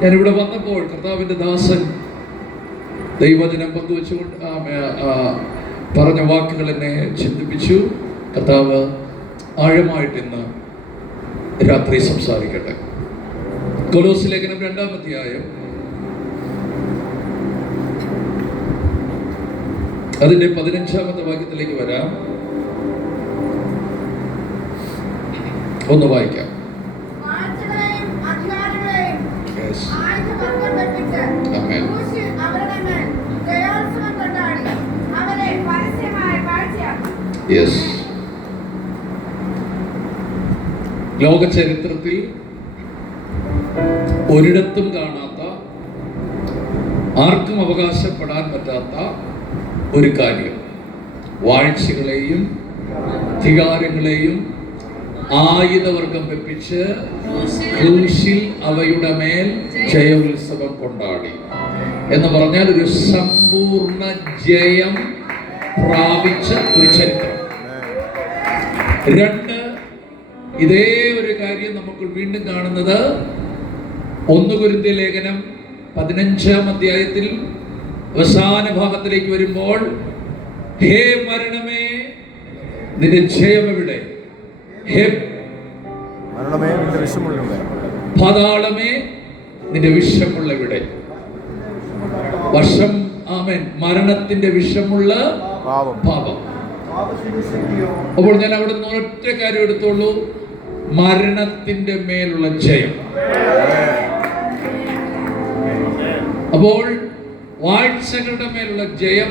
ഞാനിവിടെ വന്നപ്പോൾ കർത്താവിൻ്റെ ദാസൻ ദൈവവചനം പങ്കുവെച്ചുകൊണ്ട് പറഞ്ഞ വാക്കുകൾ എന്നെ ചിന്തിപ്പിച്ചു. കർത്താവ് ആഴമായിട്ട് ഇന്ന് രാത്രി സംസാരിക്കട്ടെ. കൊലോസ്യ ലേഖനം 2-ാം അധ്യായം അതിന്റെ 15-ാമത്തെ വാക്യത്തിലേക്ക് വരാം. ഒന്ന് വായിക്കാം. ലോക ചരിത്രത്തിൽ ഒരിടത്തും കാണാത്ത, ആർക്കും അവകാശപ്പെടാൻ പറ്റാത്ത ഒരു കാര്യം, വാഴ്ചകളെയും അധികാരങ്ങളെയും ആയുധവർഗം വെപ്പിച്ച് ക്രൂശിൽ അവയുടെ മേൽ ജയോത്സവം കൊണ്ടാടി എന്ന് പറഞ്ഞാൽ ഒരു സമ്പൂർണ്ണ ജയം പ്രാപിച്ച ഒരു ചരിത്രം. 2, ഇതേ ഒരു കാര്യം നമുക്ക് വീണ്ടും കാണുന്നത് 1 കൊരിന്ത്യർ ലേഖനം 15-ാം അധ്യായത്തിൽ അവസാന ഭാഗത്തിലേക്ക് വരുമ്പോൾ, ഹേ മരണമേ നിന്റെ ജയം എവിടെ? ഹേ മരണമേ നിന്റെ വിഷമുള്ള എവിടെ? പാതാളമേ നിന്റെ വിഷമുള്ള എവിടെ? വശം, ആമേൻ, മരണത്തിന്റെ വിഷമുള്ള പാപം. അപ്പോൾ ഞാൻ അവിടെ നിന്ന് ഒറ്റ കാര്യം എടുത്തോളൂ, മരണത്തിന്റെ മേലുള്ള ജയം. അപ്പോൾ വാഴ്ചകളുടെ മേലുള്ള ജയം,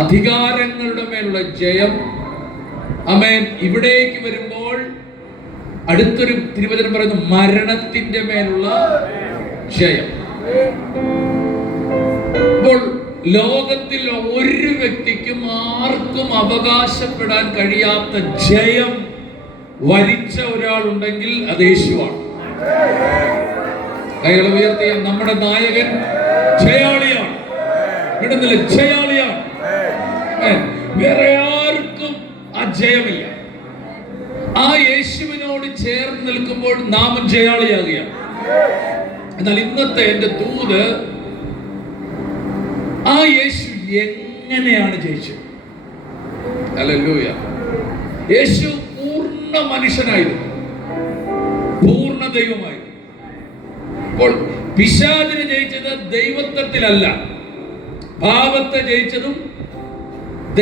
അധികാരങ്ങളുടെ മേലുള്ള ജയം. ആമേൻ. ഇവിടേക്ക് വരുമ്പോൾ അടുത്തൊരു തിരുവചനം പറയുന്നു, മരണത്തിന്റെ മേലുള്ള ജയം. അപ്പോൾ ലോകത്തിൽ ഒരു വ്യക്തിക്കും ആർക്കും അവകാശപ്പെടാൻ കഴിയാത്ത ജയം വരിച്ച ഒരാളുണ്ടെങ്കിൽ അത് യേശുവാണ്. കൈകൾ ഉയർത്തിയ നമ്മുടെ നായകൻ ജയാളിയാണ്, ഇടുന്നില്ല, ജയാളിയാണ്. വേറെ ആർക്കും ആ ജയമില്ല. ആ യേശുവിനോട് ചേർന്ന് നിൽക്കുമ്പോൾ നാമം ജയാളിയാകുകയാണ്. എന്നാൽ ഇന്നത്തെ എന്റെ ദൂത്, ആ യേശു എങ്ങനെയാണ് ജയിച്ചത്? ഹല്ലേലൂയ. യേശു പൂർണ്ണ മനുഷ്യനായിരുന്നു, പൂർണ്ണ ദൈവമായിരുന്നു. അപ്പോൾ പിശാചിനെ ജയിച്ചത് ദൈവത്വത്തിലല്ല, പാപത്തെ ജയിച്ചതും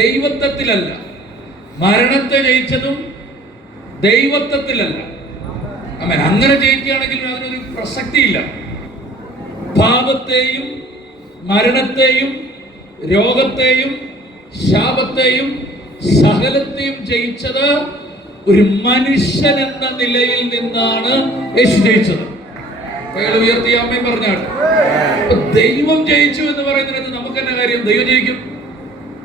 ദൈവത്വത്തിലല്ല, മരണത്തെ ജയിച്ചതും ദൈവത്വത്തിലല്ല. ആമേൻ. അങ്ങനെ ജയിക്കുകയാണെങ്കിൽ അതിനൊരു പ്രസക്തിയില്ല. പാപത്തെയും മരണത്തെയും രോഗത്തെയും ശാപത്തെയും സകലത്തെയും ജയിച്ചത് ഒരു മനുഷ്യൻ എന്ന നിലയിൽ നിന്നാണ് യേശു ജയിച്ചത്. ഉയർത്തി അമ്മയും പറഞ്ഞാണ്. ദൈവം ജയിച്ചു എന്ന് പറയുന്നത് നമുക്ക് തന്നെ കാര്യം, ദൈവം ജയിക്കും.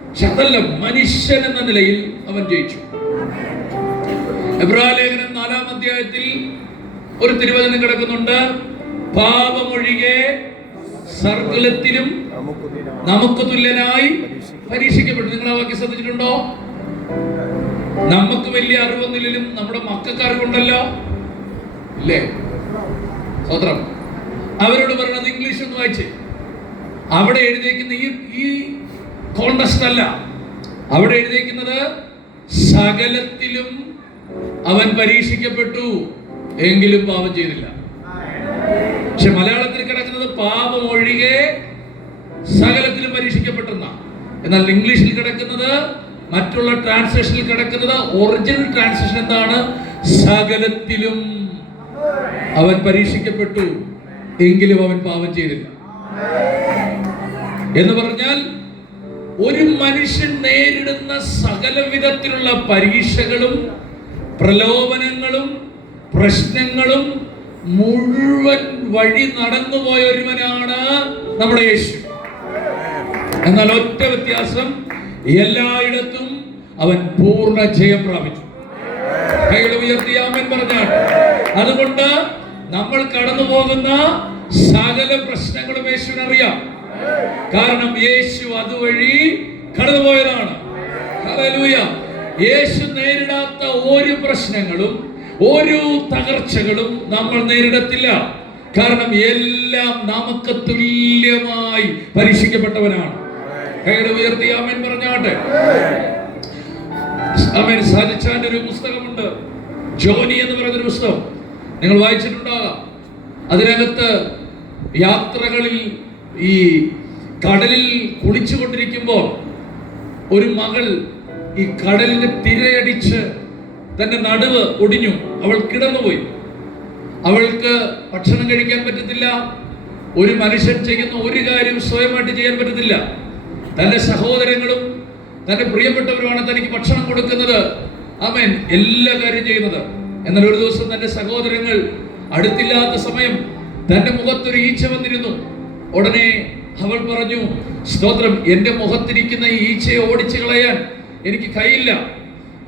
പക്ഷെ അതല്ല, മനുഷ്യൻ എന്ന നിലയിൽ അവൻ ജയിച്ചു. എബ്രായ ലേഖനം 4-ാം അധ്യായത്തിൽ ഒരു തിരുവചനം കിടക്കുന്നുണ്ട്, പാപമൊഴികെ സകലത്തിലും നമുക്ക് തുല്യനായി പരീക്ഷിക്കപ്പെട്ടു. നിങ്ങൾ ആ വാക്യം ശ്രദ്ധിച്ചിട്ടുണ്ടോ? നമുക്ക് വലിയ അറിവൊന്നുമില്ലും നമ്മുടെ മക്കൾക്ക് അറിവുണ്ടല്ലോ, ഇല്ലേ? സ്വത്രം. അവരോട് പറയണത് ഇംഗ്ലീഷ് ഒന്ന് വായിച്ച്. അവിടെ എഴുതിയിരിക്കുന്ന ഈ കോണ്ടസ്റ്റ് അല്ല, അവിടെ എഴുതിയിരിക്കുന്നത് സകലത്തിലും അവൻ പരീക്ഷിക്കപ്പെട്ടു എങ്കിലും പാപം ചെയ്തില്ല. പക്ഷെ മലയാളത്തിൽ കിടക്കുന്നത് പാപം ഒഴികെ സകലത്തിലും പരീക്ഷിക്കപ്പെട്ടെന്ന. എന്നാൽ ഇംഗ്ലീഷിൽ കിടക്കുന്നത്, മറ്റുള്ള ട്രാൻസ്ലേഷനിൽ കിടക്കുന്നത്, ഒറിജിനൽ ട്രാൻസ്ലേഷൻ എന്താണ്? സകലത്തിലും അവൻ പരീക്ഷിക്കപ്പെട്ടു എങ്കിലും അവൻ പാപം ചെയ്തില്ല എന്ന് പറഞ്ഞാൽ, ഒരു മനുഷ്യൻ നേരിടുന്ന സകല വിധത്തിലുള്ള പരീക്ഷകളും പ്രലോഭനങ്ങളും പ്രശ്നങ്ങളും മുഴുവൻ വഴി നടന്നുപോയ ഒരുവനാണ് നമ്മുടെ യേശു. എന്നാൽ ഒറ്റ വ്യത്യാസം, എല്ലായിടത്തും അവൻ പൂർണ്ണ ജയം പ്രാപിച്ചു. കൈകൾ ഉയർത്തി ആമേൻ പറഞ്ഞാൽ. അതുകൊണ്ട് നമ്മൾ കടന്നു പോകുന്ന സകല പ്രശ്നങ്ങളും യേശുവിനറിയാം. കാരണം യേശു അതുവഴി കടന്നുപോയതാണ്. ഹല്ലേലൂയ. യേശു നേരിടാത്ത ഒരു പ്രശ്നങ്ങളും ഒരു തകർച്ചകളും നമ്മൾ നേരിടത്തില്ല. കാരണം എല്ലാം നമുക്ക് തുല്യമായി പരീക്ഷിക്കപ്പെട്ടവനാണ്. കൈകൾ ഉയർത്തി ആമേൻ പറഞ്ഞാട്ടെ. ആമേൻ. സാജിച്ചാന്റെ ഒരു പുസ്തകമുണ്ട്, ജോനി എന്ന് പറയുന്നൊരു പുസ്തകം, നിങ്ങൾ വായിച്ചിട്ടുണ്ടാകാം. അതിനകത്ത് യാത്രകളിൽ ഈ കടലിൽ കുളിച്ചുകൊണ്ടിരിക്കുമ്പോൾ ഒരു മകൾ ഈ കടലിന് തിരയടിച്ച് തന്റെ നടുവ് ഒടിഞ്ഞു, അവൾ കിടന്നുപോയി. അവൾക്ക് ഭക്ഷണം കഴിക്കാൻ പറ്റത്തില്ല. ഒരു മനുഷ്യൻ ചെയ്യുന്ന ഒരു കാര്യം സ്വയമായിട്ട് ചെയ്യാൻ പറ്റത്തില്ല. തന്റെ സഹോദരങ്ങളും തന്റെ പ്രിയപ്പെട്ടവരുമാണ് തനിക്ക് ഭക്ഷണം കൊടുക്കുന്നത്, ആമേൻ, എല്ലാ കാര്യം ചെയ്യുന്നത്. എന്നാൽ ഒരു ദിവസം തന്റെ സഹോദരങ്ങൾ അടുത്തില്ലാത്ത സമയം തന്റെ മുഖത്തൊരു ഈച്ച വന്നിരുന്നു. ഉടനെ അവൾ പറഞ്ഞു, സ്തോത്രം, എന്റെ മുഖത്തിരിക്കുന്ന ഈ ഈച്ചയെ ഓടിച്ചു കളയാൻ എനിക്ക് കഴിയില്ല.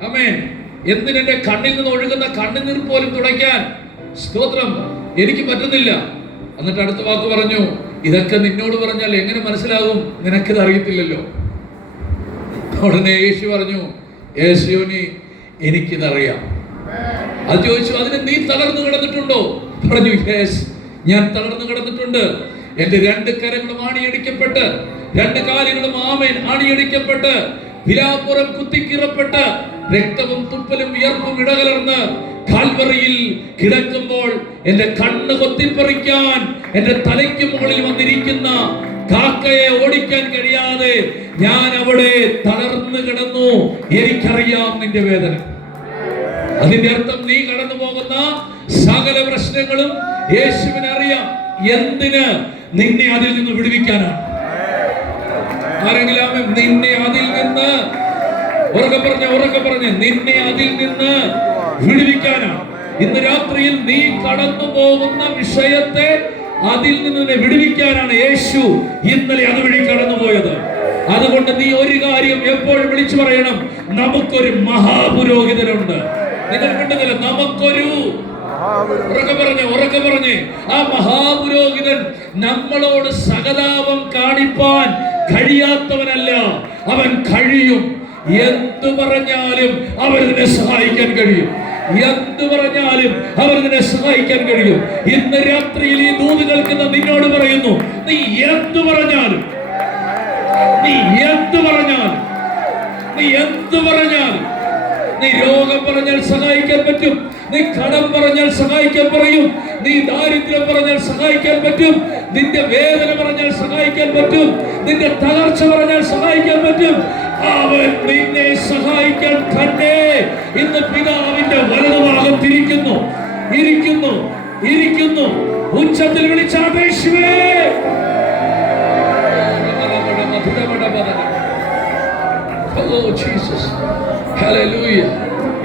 ആമേൻ. എന്തിനെന്റെ കണ്ണിൽ നിന്ന് ഒഴുകുന്ന കണ്ണുനീർ പോലും തുടയ്ക്കാൻ, സ്തോത്രം, എനിക്ക് പറ്റുന്നില്ല. എന്നിട്ട് അടുത്ത വാക്ക് പറഞ്ഞു, ഇതൊക്കെ നിന്നോട് പറഞ്ഞാൽ എങ്ങനെ മനസ്സിലാകും, നിനക്കിത് അറിയത്തില്ലല്ലോ. ഉടനെ യേശു പറഞ്ഞു, യേശുവിന് എനിക്കിതറിയാം. അത് ചോദിച്ചു, അതിന് നീ തളർന്നു കിടന്നിട്ടുണ്ടോ? പറഞ്ഞു, യേസ്, ഞാൻ തളർന്നു കിടന്നിട്ടുണ്ട്. എന്റെ രണ്ട് കരങ്ങളും ആണിയടിക്കപ്പെട്ട്, രണ്ട് കാലുകളും ആമേൻ ആണിയടിക്കപ്പെട്ട്, വിലാപ്പുറം കുത്തിക്കീറപ്പെട്ട്, രക്തവും തുപ്പലും വിയർപ്പും ഇടകലർന്ന് കാൽവറിയിൽ കിടക്കുമ്പോൾ എന്റെ കണ്ണ് കൊത്തിപ്പറിക്കാൻ എന്റെ തലയ്ക്ക് മുകളിൽ വന്നിരിക്കുന്ന കാക്കയെ ഓടിക്കാൻ കഴിയാതെ ഞാൻ അവിടെ തളർന്നു കിടന്നു. എനിക്കറിയാം നിന്റെ വേദന. അതിന്റെ അർത്ഥം നീ കടന്നു പോകുന്ന സകല പ്രശ്നങ്ങളും യേശുവിന് അറിയാം. എന്തിന്? നിന്നെ അതിൽ നിന്ന് വിടുവിക്കാനാണ്. ആരെങ്കിലും നിന്നെ അതിൽ നിന്ന്, ഉറക്കെ പറഞ്ഞ് നിന്നെ അതിൽ നിന്ന് വിടുവിക്കാനാണ്. ഇന്ന് രാത്രിയിൽ നീ കടന്നു പോകുന്ന വിഷയത്തെ അതിൽ നിന്ന് വിടുവിക്കാനാണ് യേശു ഇന്നലെ അതുവഴി കടന്നുപോയത്. അതുകൊണ്ട് നീ ഒരു കാര്യം എപ്പോഴും വിളിച്ചു പറയണം, നമുക്കൊരു മഹാപുരോഹിതനുണ്ട്. നിങ്ങൾ കണ്ടതല്ല, നമുക്കൊരു, ഉറക്കെ പറഞ്ഞ് ആ മഹാപുരോഹിതൻ നമ്മളോട് സഹതാപം കാണിപ്പാൻ കഴിയാത്തവനല്ല, അവൻ കഴിയും. എന്തു പറഞ്ഞാലും അവരിനെ സഹായിക്കാൻ കഴിയും. എന്തു പറഞ്ഞാലും അവരിനെ സഹായിക്കാൻ കഴിയും. ഇന്ന് രാത്രിയിൽ ഈ ദൂത് കേൾക്കുന്ന നിന്നോട് പറയുന്നു, നീ എന്തു പറഞ്ഞാലും, നീ എന്തു പറഞ്ഞാലും, നീ എന്തു പറഞ്ഞാലും, നീ രോഗം പറഞ്ഞാൽ സഹായിക്കാൻ പറ്റും, നീ കടം പറഞ്ഞാൽ സഹായിക്കാൻ പറയും, നീ ദാരിദ്ര്യം പറഞ്ഞാൽ സഹായിക്കാൻ പറ്റും, നിന്റെ വേദന പറഞ്ഞാൽ സഹായിക്കാൻ പറ്റും, നിന്റെ തകർച്ച പറഞ്ഞാൽ സഹായിക്കാൻ പറ്റും. അവൻ നിന്നെ സഹായിക്കാൻ തന്നെ ഇന്ന് പിതാവിന്റെ വലതുഭാഗത്തിരിക്കുന്നു, ഇരിക്കുന്നു. ഉച്ചത്തിൽ വിളിച്ചാട്ടെ, യേശുവേ.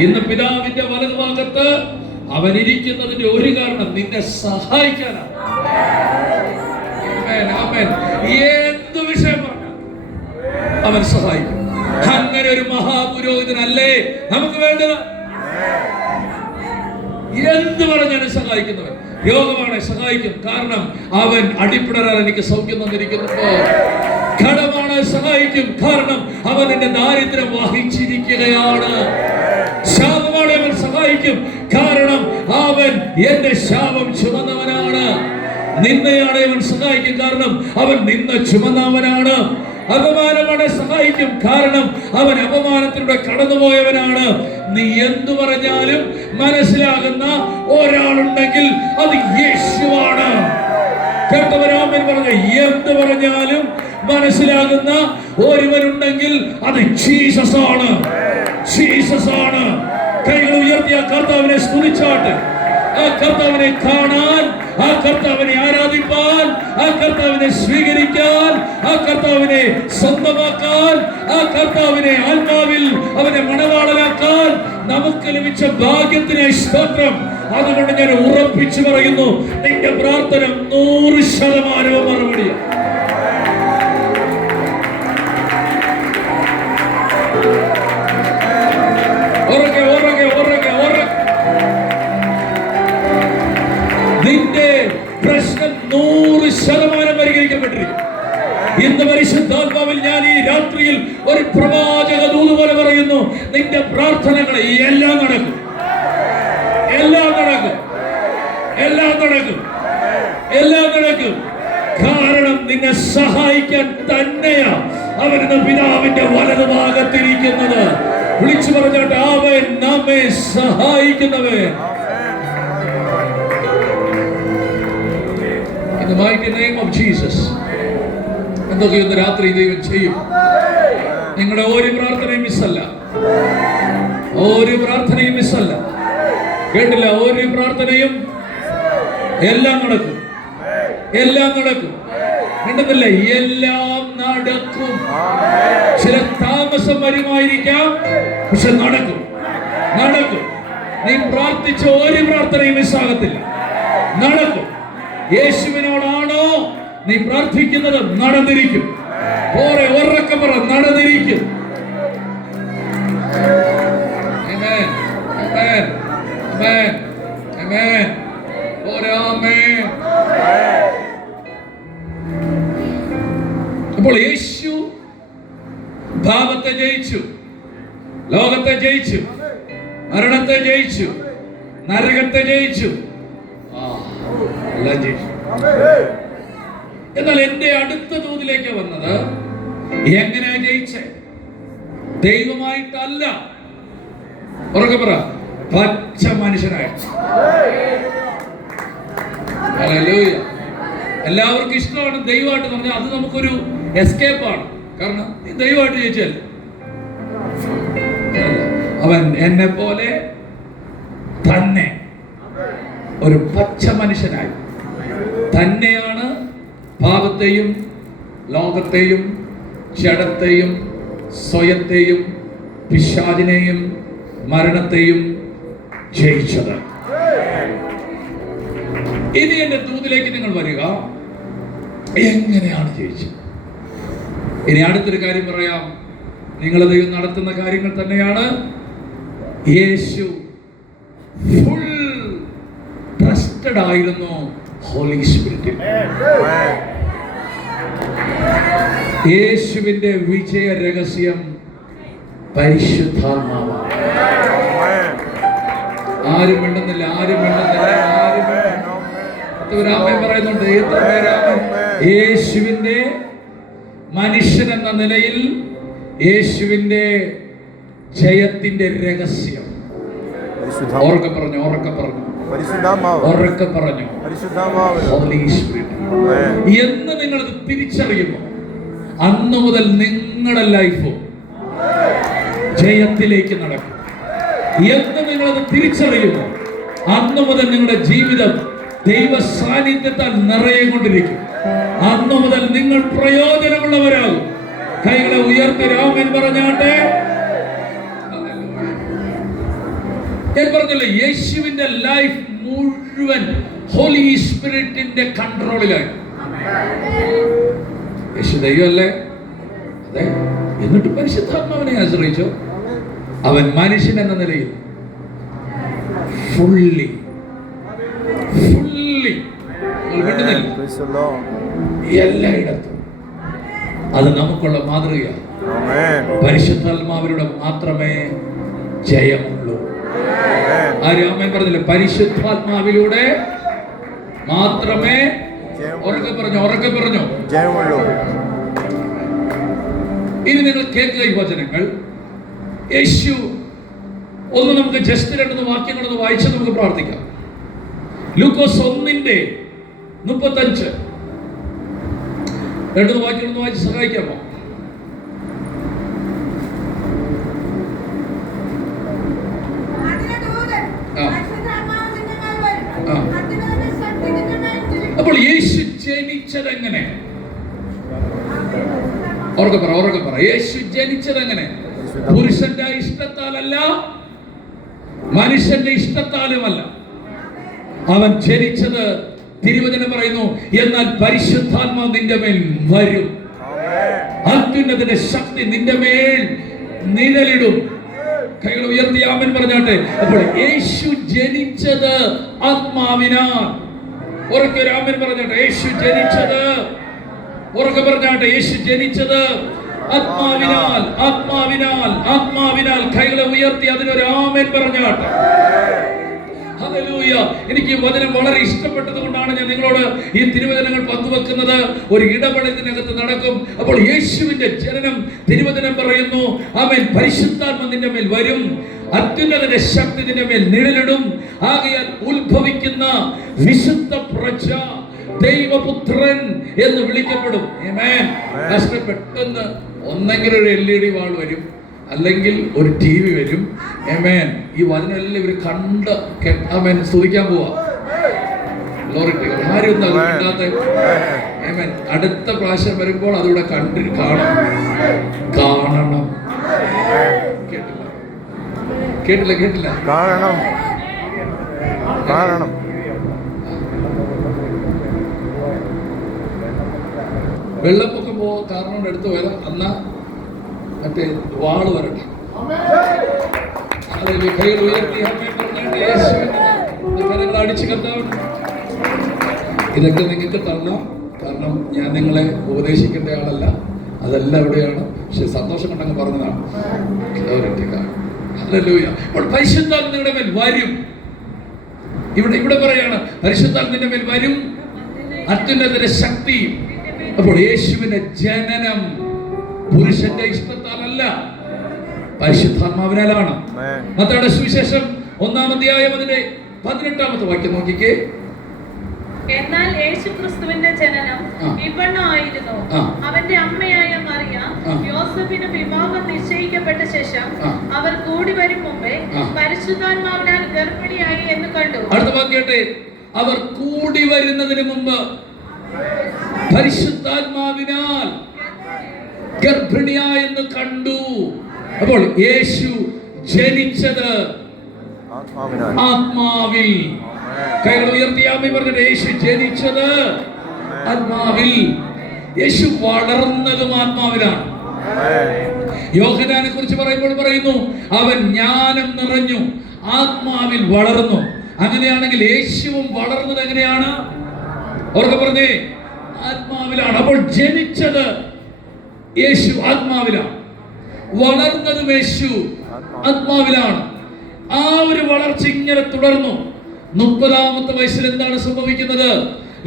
ഇന്ന് പിതാവിന്റെ വലതുഭാഗത്ത് അവൻ ഇരിക്കുന്നതിന്റെ ഒരു കാരണം നിന്നെ സഹായിക്കാനാണ്. എന്ത് വിഷയം പറഞ്ഞാൽ അവൻ സഹായിക്കും. അങ്ങനെ ഒരു മഹാപുരോഹിതനല്ലേ നമുക്ക് വേണ്ടത്? എന്ത് പറഞ്ഞാലും സഹായിക്കുന്നവൻ. രോഗമാണ് സഹായിക്കും, കാരണം അവൻ അടിപ്പിടരാൻ എനിക്ക് സൗഖ്യം തന്നിരിക്കുന്നുണ്ടോ. കടമാണ് സഹായിക്കും, കാരണം അവൻ എന്റെ ദാരിദ്ര്യം വഹിച്ചിരിക്കുകയാണ്. ശാപമാണ് അവൻ സഹായിക്കും, കാരണം അവൻ എന്റെ ശാപം ചുമന്നവനാണ്. നിന്നയാണ് അവൻ സഹായിക്കും, കാരണം അവൻ നിന്ന ചുമന്നവനാണ്. അപമാനമാണ് സഹായിക്കും, കാരണം അവൻ അപമാനത്തിലൂടെ കടന്നുപോയവനാണ്. നീ എന്തു പറഞ്ഞാലും മനസ്സിലാകുന്ന ഒരാളുണ്ടെങ്കിൽ അത് യേശുവാണ്. കേട്ടവരാമൻ പറഞ്ഞ, എന്ത് പറഞ്ഞാലും മനസ്സിലാകുന്ന ഒരുവനുണ്ടെങ്കിൽ അത് ജീസസ് ആണ്. ജീസസ് ആണ്. കൈകൾ ഉയർത്തിയ കർത്താവിനെ സ്തുതിച്ചാട്ടെ. ആ കർത്താവിനെ കാണാൻ, ആ കർത്താവിനെ ആരാധിപ്പാൻ, ആ കർത്താവിനെ സ്വീകരിക്കാൻ, ആ കർത്താവിനെ സ്വന്തമാക്കാൻ, ആ കർത്താവിനെ ആത്മാവിൽ അവനെ മണവാളനാക്കാൻ നമുക്ക് ലഭിച്ച ഭാഗ്യത്തിനെ സ്തോത്രം. അതുകൊണ്ട് ഞാൻ ഉറപ്പിച്ചു പറയുന്നു, നിന്റെ പ്രാർത്ഥന 100% മറുപടിയാണ്. നിന്റെ പ്രശ്നം 100% പരിഹരിക്കപ്പെട്ടിരിക്കും. ഇന്ന് പരിശുദ്ധാത്മാവിൽ ഞാൻ ഈ രാത്രിയിൽ ഒരു പ്രവാചക ദൂത് പോലെ പറയുന്നു, നിന്റെ പ്രാർത്ഥനകൾ എല്ലാം നടക്കും, എല്ലാം നടക്കും, എല്ലാം നടക്കും. എല്ലാം നടക്കും. കാരണം നിന്നെ സഹായിക്കാൻ തന്നെയാ അവന് പിതാവിന്റെ വലതുഭാഗത്തിരിക്കുന്നത്. വിളിച്ചു പറഞ്ഞോട്ടെ, അവൻ നമ്മെ സഹായിക്കുന്നവൻ. In the mighty name of Jesus. എന്തൊക്കെ ഇന്ന് രാത്രി ദൈവം ചെയ്യും. നിങ്ങളുടെ ഒരു പ്രാർത്ഥനയും മിസ്സല്ല, ഒരു പ്രാർത്ഥനയും മിസ്സല്ല. കേട്ടില്ല? ഒരു പ്രാർത്ഥനയും എല്ലാം നടക്കും, എല്ലാം നടക്കും. കണ്ടുന്നില്ല? എല്ലാം നടക്കും. ചില താമസം വരുമായിരിക്കാം, പക്ഷെ നടക്കും, നടക്കും. നീ പ്രാർത്ഥിച്ച ഒരു പ്രാർത്ഥനയും മിസ്സാകത്തില്ല, നടക്കും. യേശുവിനോടാണോ നീ പ്രാർത്ഥിക്കുന്നത്? നടന്നിരിക്കും. പോരെ ഉറക്കെ പറ, നടന്നിരിക്കും. ആമേൻ, ആമേൻ, ആമേൻ, ആമേൻ. പോരെ ആമേൻ. അപ്പോൾ യേശു പാപത്തെ ജയിച്ചു, ലോകത്തെ ജയിച്ചു, മരണത്തെ ജയിച്ചു, നരകത്തെ ജയിച്ചു, എല്ലാം ജയിച്ചു. എന്നാൽ എന്റെ അടുത്ത തോതിലേക്ക് വന്നത്, എങ്ങനെയാ ജയിച്ചേ? ദൈവമായിട്ടല്ല, ഉറക്കെ പറ, പച്ച മനുഷ്യനായിട്ട്. ഹല്ലേലൂയ. എല്ലാവർക്കും ഇഷ്ടമാണ് ദൈവമായിട്ട് പറഞ്ഞാൽ, അത് നമുക്കൊരു എസ്കേപ്പാണ്. കാരണം ദൈവമായിട്ട് ജയിച്ചല്ലേ. അവൻ എന്നെ പോലെ തന്നെ ഒരു പച്ച മനുഷ്യനായി തന്നെയാണ് പാപത്തെയും ലോകത്തെയും ജഡത്തെയും സ്വയത്തെയും പിശാചിനെയും മരണത്തെയും ജയിച്ചത്. ഇനി എന്റെ ദൂതിലേക്ക് നിങ്ങൾ വരിക, എങ്ങനെയാണ് ജയിച്ചത്? ഇനി അടുത്തൊരു കാര്യം പറയാം. നിങ്ങൾ ദൈവം നടത്തുന്ന കാര്യങ്ങൾ തന്നെയാണ്. യേശു ഫുൾ ട്രസ്റ്റഡ് ആയിരുന്നു ഹോളി സ്പിരിറ്റിൽ. യേശുവിന്റെ വിജയ രഹസ്യം പരിശുദ്ധാത്മാവാണ്. ആരും മിണ്ടുന്നില്ല, ആരും മിണ്ടുന്നില്ല, ആരും പറയുന്നുണ്ട്. യേശുവിന്റെ മനുഷ്യൻ എന്ന നിലയിൽ യേശുവിന്റെ ജയത്തിന്റെ രഹസ്യം ഉറക്കെ പറഞ്ഞു, ഉറക്കെ പറഞ്ഞു, ഉറക്കെ പറഞ്ഞു, ഹോളി സ്പിരിറ്റ് എന്ന് നിങ്ങൾ തിരിച്ചറിയുമോ, അന്നു മുതൽ നിങ്ങളുടെ ലൈഫ് ജയത്തിലേക്ക് നടക്കും. എന്ന് നിങ്ങളത് തിരിച്ചറിയുമോ, അന്നു മുതൽ നിങ്ങളുടെ ജീവിതം ദൈവ സാന്നിധ്യത്താൽ നിറയെക്കൊണ്ടിരിക്കും. അന്നു മുതൽ നിങ്ങൾ പ്രയോജനമുള്ളവരാകും. കൈകളെ ഉയർത്തി രാമൻ പറഞ്ഞാട്ടെ. ഞാൻ പറഞ്ഞല്ലേ, യേശുവിന്റെ ലൈഫ് മുഴുവൻ ഹോളി സ്പിരിറ്റിന്റെ കൺട്രോളിലായി. യേശു ദൈവമല്ലേ? അതെ. എന്നിട്ട് പരിശുദ്ധാത്മാവിനെ ആശ്രയിച്ചോ. അവൻ മനുഷ്യൻ എന്ന നിലയിൽ ഫുള്ളി എല്ലായിടത്തും. അത് നമുക്കുള്ള മാതൃകയാണ്. പരിശുദ്ധാത്മാവിലൂടെ മാത്രമേ ജയമുള്ളൂ. ആമേൻ പറഞ്ഞില്ല? പരിശുദ്ധാത്മാവിലൂടെ മാത്രമേ, ഉറക്കെ പറഞ്ഞു, ഉറക്കെ പറഞ്ഞു, ജയമുള്ളൂ. ഇനി നിങ്ങൾ കേൾക്കുക ഈ വചനങ്ങൾ. യേശു ഒന്ന് നമുക്ക് ജസ്റ്റ് രണ്ടു വാക്യങ്ങളൊന്ന് വായിച്ച് നമുക്ക് പ്രാർത്ഥിക്കാം. ലൂക്കോസ് 1:35 രണ്ടു വാക്യങ്ങളൊന്ന് വായിച്ച് സഹായിക്കാമോ? അപ്പോൾ യേശു ജനിച്ചത് എങ്ങനെ? ഉറക്കെ പറ, ഉറക്കെ പറ. യേശു ജനിച്ചത് എങ്ങനെ? പുരുഷന്റെ ഇഷ്ടത്താലല്ല, മനുഷ്യന്റെ ഇഷ്ടത്താലുമല്ല. അവൻ ജനിച്ചത്, തിരുവചനം പറയുന്നു, എന്നാൽ പരിശുദ്ധാത്മാവ് നിന്റെ മേൽ വരും, അത്യുന്നതന്റെ ശക്തി നിന്റെ മേൽ നിഴലിടും. കൈകൾ ഉയർത്തി ആമേൻ പറഞ്ഞാട്ടെ. അപ്പോൾ യേശു ജനിച്ചത് ആത്മാവിനാൽ. ഉറക്കെ ആമേൻ പറഞ്ഞാട്ടെ. യേശു ജനിച്ചത്, ഉറക്കെ പറഞ്ഞാട്ടെ, യേശു ജനിച്ചത് ആത്മാവിനാൽ, ആത്മാവിനാൽ, ആത്മാവിനാൽ. കൈകളെ ഉയർത്തി അതിനൊരു ആമേൻ പറഞ്ഞാട്ടെ. ഹല്ലേലൂയ. എനിക്ക് ഈ വചനം വളരെ ഇഷ്ടപ്പെട്ടത് കൊണ്ടാണ് ഞാൻ നിങ്ങളോട് ഈ തിരുവചനങ്ങൾ പങ്കുവെക്കുന്നത്. ഒരു ഇടപെടലിനകത്ത് നടക്കും. അപ്പോൾ യേശുവിന്റെ ജനനം തിരുവചനം പറയുന്നു, ആമേൻ, പരിശുദ്ധാത്മ നിന്റെ മേൽ വരും, അത്യുന്നതന്റെ ശക്തി നിന്റെ മേൽ നിഴലിടും, ആകയാൽ ഉത്ഭവിക്കുന്ന വിശുദ്ധ പ്രജ ദൈവപുത്രൻ എന്ന് വിളിക്കപ്പെടും. ആമേൻ. പെട്ടെന്ന് ഒന്നെങ്കിൽ ഒരു LED വാൾ വരും, അല്ലെങ്കിൽ ഒരു TV വരും. ആമേൻ. ഈ വചനമെല്ലാം ഇവർ കണ്ട് ആമേൻ സ്തുതിക്കാൻ പോവാ. ആരും കിട്ടാത്ത. ആമേൻ. അടുത്ത പ്രാവശ്യം വരുമ്പോൾ അതിവിടെ കാണണം. കേട്ടില്ല കാണണം. വെള്ളപ്പൊക്കം കാരണം എടുത്തു വരാം. എന്നാ മറ്റേ വാള് വരട്ടെ. കൈകൾ ഉയർത്തി കരങ്ങൾ അടിച്ചു കത്താവും. ഇതൊക്കെ നിങ്ങൾക്ക് തരണം. കാരണം ഞാൻ നിങ്ങളെ ഉപദേശിക്കേണ്ട ആളല്ല, അതെല്ലാം ഇവിടെയാണ്. പക്ഷെ സന്തോഷം കൊണ്ടങ്ങ് പറഞ്ഞതാണ്. അപ്പോൾ പരിശുദ്ധാത്മ നിങ്ങളുടെ മേൽ വരും. ഇവിടെ പറയാണ് പരിശുദ്ധാത്മന്റെ മേൽ വരും, അത്യുന്നതന്റെ ശക്തി. അപ്പോൾ യേശുവിന്റെ ജനനം പുരുഷന്റെ ഇഷ്ടത്താലല്ല, പരിശുദ്ധാത്മാവിനാലാണ്. മത്തായിയുടെ സുവിശേഷം 1-ാം അധ്യായം അതിന്റെ 18-ാമത്തെ വാക്യം നോക്കിക്കേ. എന്നാൽ യേശുക്രിസ്തുവിന്റെ ജനനം ഇവണ്ണമായിരുന്നു. അവന്റെ അമ്മയായ മറിയ യോസഫിന് വിവാഹം നിശ്ചയിക്കപ്പെട്ട ശേഷം അവർ കൂടി വരും മുമ്പേ പരിശുദ്ധാത്മാവിനാൽ ഗർഭിണിയായി എന്ന് കണ്ടു. അടുത്ത വാക്യട്ടെ. അവർ കൂടി വരുന്നതിന് മുമ്പ് പരിശുദ്ധാത്മാവിനാൽ ഗർഭിണിയായെന്ന് കണ്ടു. അപ്പോൾ യേശു ജനിച്ചത് ആത്മാവിൽ. കൈകൾ ഉയർത്തിയാമി പറഞ്ഞിട്ട് യേശു ജനിച്ചത് ആത്മാവിൽ. യേശു വളർന്നതും ആത്മാവിലാണ്. യോഹന്നാനെ കുറിച്ച് പറയുമ്പോൾ പറയുന്നു, അവൻ ജ്ഞാനം നിറഞ്ഞു ആത്മാവിൽ വളർന്നു. അങ്ങനെയാണെങ്കിൽ യേശുവും വളർന്നത് എങ്ങനെയാണ്? അവർക്ക് പറഞ്ഞേ, ആത്മാവിലാണ്. അപ്പോൾ ജനിച്ചത് യേശു ആത്മാവിലാണ്, വളർന്നതും യേശു ആത്മാവിലാണ്. ആ ഒരു വളർച്ച ഇങ്ങനെ തുടർന്നു. 30-ാമത്തെ വയസ്സിൽ എന്താണ് സംഭവിക്കുന്നത്?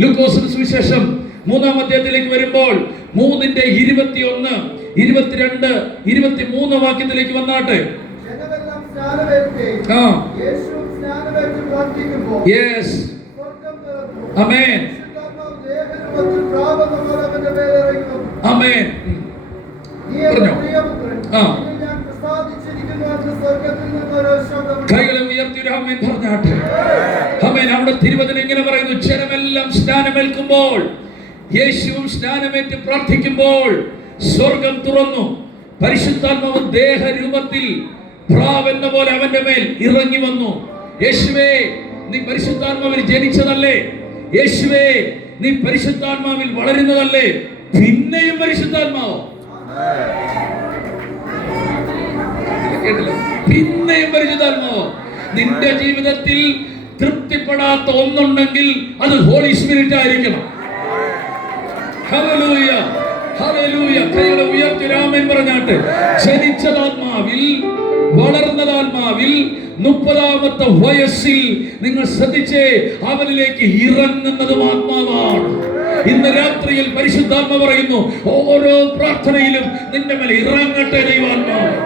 ലൂക്കോസിന്റെ സുവിശേഷം 3-ാം അധ്യായത്തിലേക്ക് വരുമ്പോൾ 3:21, 22, 23 വാക്യത്തിലേക്ക് വന്നാട്ടെ. യെസ്, ആമേൻ, ആമേൻ. പറഞ്ഞോ. കൈകളെ ഉയർത്തി ഒരു ആമേൻ പറഞ്ഞാട്ടെ. ആമേൻ. അവിടെ തിരുവചനം ഇങ്ങനെ പറയുന്നു, ജനമെല്ലാം സ്നാനമേൽക്കുമ്പോൾ, യേശുവും സ്നാനമേറ്റ് പ്രാർത്ഥിക്കുമ്പോൾ സ്വർഗം തുറന്നു, പരിശുദ്ധാത്മാവ് ദേഹരൂപത്തിൽ പ്രാവെന്ന പോലെ അവന്റെ മേൽ ഇറങ്ങി വന്നു. യേശുവേ, നീ പരിശുദ്ധാത്മാവിൽ ജനിച്ചതല്ലേ? യേശുവേ, നീ പരിശുദ്ധാത്മാവിൽ വളരുന്നതല്ലേ? പിന്നെയും പരിശുദ്ധാത്മാവോ? കേട്ടില്ല? പിന്നെയും പരിശുദ്ധാത്മാവോ? നിന്റെ ജീവിതത്തിൽ തൃപ്തിപ്പെടാത്ത ഒന്നുണ്ടെങ്കിൽ അത് ഹോളി സ്പിരിറ്റ് ആയിരിക്കണം. Hallelujah, hallelujah. കൈകളെ ഉയർത്തി ആമേൻ പറഞ്ഞാട്ട്. ജനിച്ചതാത്മാവിൽ, വളർന്നതാത്മാവിൽ, 30-ാമത്തെ വയസ്സിൽ നിങ്ങൾ ശ്രദ്ധിച്ചേ, അവനിലേക്ക് ഇറങ്ങുന്നതും ആത്മാവാണ്. ഇന്ന് രാത്രിയിൽ പരിശുദ്ധാത്മ പറയുന്നു, ഓരോ പ്രാർത്ഥനയിലും നിന്റെ മേൽ ഇറങ്ങട്ടെ ദൈവാത്മാവ്.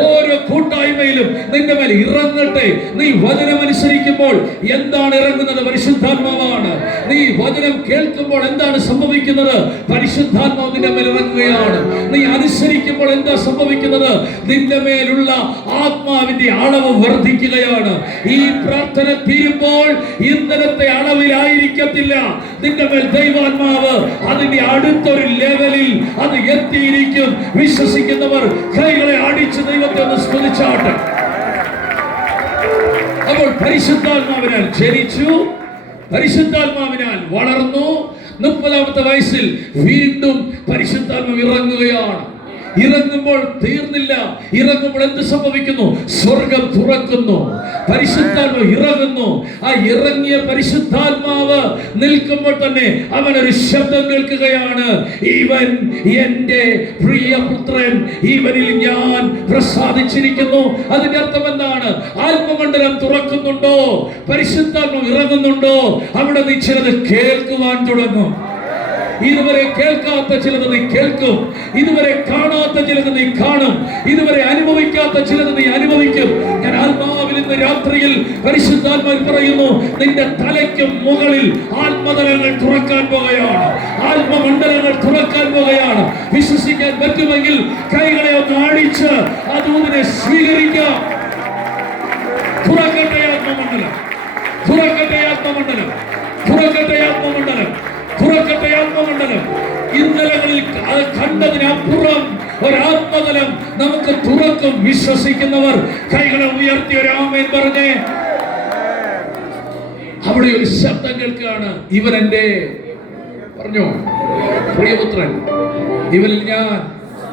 ഓരോ കൂട്ടായ്മയിലും നിന്റെ മേൽ ഇറങ്ങട്ടെ. നീ വചനമനുസരിക്കുമ്പോൾ എന്താണ് ഇറങ്ങുന്നത്? പരിശുദ്ധാത്മാവാണ്. നീ വചനം കേൾക്കുമ്പോൾ എന്താണ് സംഭവിക്കുന്നത്? പരിശുദ്ധാത്മാവ് നിന്റെ മേൽ ഇറങ്ങുകയാണ്. നീ അനുസരിക്കുമ്പോൾ എന്താ സംഭവിക്കുന്നത്? നിന്റെ മേലുള്ള ആത്മാവിന്റെ അളവ് വർദ്ധിക്കുകയാണ്. ഈ പ്രാർത്ഥന തീരുമ്പോൾ ഇന്നലത്തെ അളവിലായിരിക്കത്തില്ല. നിന്റെ മേൽ ദൈവാത്മാവ് അതിന്റെ അടുത്തൊരു ലെവലിൽ അത് എത്തിയിരിക്കും. വിശ്വസിക്കുന്നവർ കൈകളെ അടിച്ച് ദൈവത്തെ ഒന്ന് സ്തുതിച്ചാട്ടെ. അപ്പോൾ പരിശുദ്ധാത്മാവിനാൽ ജനിച്ചു, പരിശുദ്ധാത്മാവിനാൽ വളർന്നു. 30-ാമത്തെ വയസ്സിൽ വീണ്ടും പരിശുദ്ധാത്മാവ് ഇറങ്ങുകയാണ്. ഇറങ്ങുമ്പോൾ തീർന്നില്ല. ഇറങ്ങുമ്പോൾ എന്ത് സംഭവിക്കുന്നു? സ്വർഗം തുറക്കുന്നു, പരിശുദ്ധാത്മാവ് ഇറങ്ങുന്നു. ആ ഇറങ്ങിയ പരിശുദ്ധാത്മാവ് നിൽക്കുമ്പോൾ തന്നെ അവൻ ഒരു ശബ്ദം കേൾക്കുകയാണ്, ഇവൻ എന്റെ പ്രിയപുത്രൻ, ഇവനിൽ ഞാൻ പ്രസാദിച്ചിരിക്കുന്നു. അതിന്റെ അർത്ഥം എന്താണ്? ആത്മമണ്ഡലം തുറക്കുന്നുണ്ടോ? പരിശുദ്ധാത്മാവ് ഇറങ്ങുന്നുണ്ടോ? അവിടെ നീ ചിലത് കേൾക്കുവാൻ തുടങ്ങും. ഇതുവരെ കേൾക്കാത്ത ചിലത് നീ കേൾക്കും. ഇതുവരെ കാണാത്ത ചിലത് നീ കാണും. ഇതുവരെ അനുഭവിക്കാത്ത ചിലത് നീ അനുഭവിക്കും. ഞാൻ ആത്മാവിൽ ഇന്ന് രാത്രിയിൽ പരിശുദ്ധാത്മാവിൽ പറയുന്നു, നിന്റെ തലയ്ക്ക് മുകളിൽ ആത്മതലങ്ങൾ തുറക്കാൻ പോകുകയാണ്. ആത്മമണ്ഡലങ്ങൾ തുറക്കാൻ പോകുകയാണ്. വിശ്വസിക്കാൻ പറ്റുമെങ്കിൽ കൈകളെ ഒന്ന് ആടിച്ച് ആ ദൂതനെ സ്വീകരിക്കാം. തുറക്കട്ടെ ആത്മമണ്ഡലം, തുറക്കട്ടെ ആത്മമണ്ഡലം, തുറക്കട്ടെ ആത്മമണ്ഡലം, തുറക്കട്ടെ ആത്മമണ്ഡലം. ഇന്നലകളിൽ കണ്ടതിനപ്പുറം ഒരാത്മതലം നമുക്ക് തുറക്കും. വിശ്വസിക്കുന്നവർ കൈകളെ ഉയർത്തി ഒരു ആമേൻ പറഞ്ഞേ. അവിടെ ഒരു ശബ്ദം കേൾക്കുകയാണ്, ഇവൻ എന്റെ പറഞ്ഞു പ്രിയപുത്രൻ, ഇവനിൽ ഞാൻ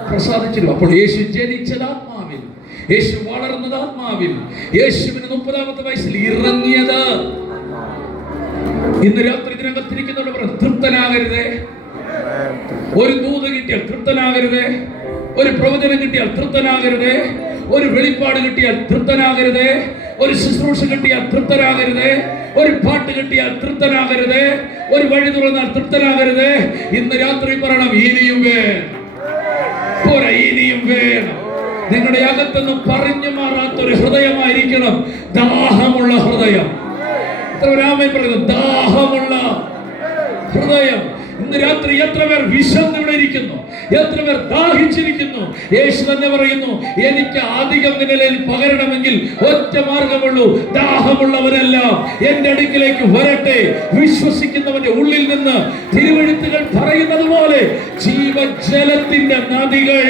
പ്രസാദിച്ചിരുന്നു. അപ്പോൾ യേശു ജനിച്ചത് ആത്മാവിൽ, യേശു വളർന്നത് ആത്മാവിൽ, യേശുവിന് 30-ാമത്തെ വയസ്സിൽ ഇറങ്ങിയത്. ഇന്ന് രാത്രി ഇതിനകത്തിരിക്കുന്നവർ പറഞ്ഞു, തൃപ്തനാകരുതേ. ഒരു ദൂത് കിട്ടിയാൽ തൃപ്തനാകരുതേ, ഒരു പ്രവചനം കിട്ടിയാൽ തൃപ്തനാകരുതേ, ഒരു വെളിപ്പാട് കിട്ടിയാൽ തൃപ്തനാകരുതേ, ഒരു ശുശ്രൂഷ കിട്ടിയാൽ തൃപ്തനാകരുതേ, ഒരു പാട്ട് കിട്ടിയാൽ തൃപ്തനാകരുതേ, ഒരു വഴി തുറന്നാൽ തൃപ്തനാകരുതേ. ഇന്ന് രാത്രി പറയണം, ഇനിയും വേണം, പോരാ ഇനിയും വേണം. നിങ്ങളുടെ അകത്തൊന്നും പറഞ്ഞു മാറാത്തൊരു ഹൃദയമായിരിക്കണം, ദാഹമുള്ള ഹൃദയം. പറയുന്നത് ദാഹമുള്ള ഹൃദയം. ഇന്ന് രാത്രി എത്ര പേർ വിശന്നിവിടെ ഇരിക്കുന്നു, എത്ര പേർ ദാഹിച്ചിരിക്കുന്നു. യേശു തന്നെ പറയുന്നു, എനിക്ക് അധികം നിലയിൽ പകരണമെങ്കിൽ ഒറ്റ മാർഗമുള്ളൂ, ദാഹമുള്ളവരെല്ലാം എന്റെ അടുക്കിലേക്ക് വരട്ടെ. വിശ്വസിക്കുന്നവന്റെ ഉള്ളിൽ നിന്ന് തിരുവെഴുത്തുകൾ പറയുന്നത് പോലെ ജീവജലത്തിന്റെ നദികൾ.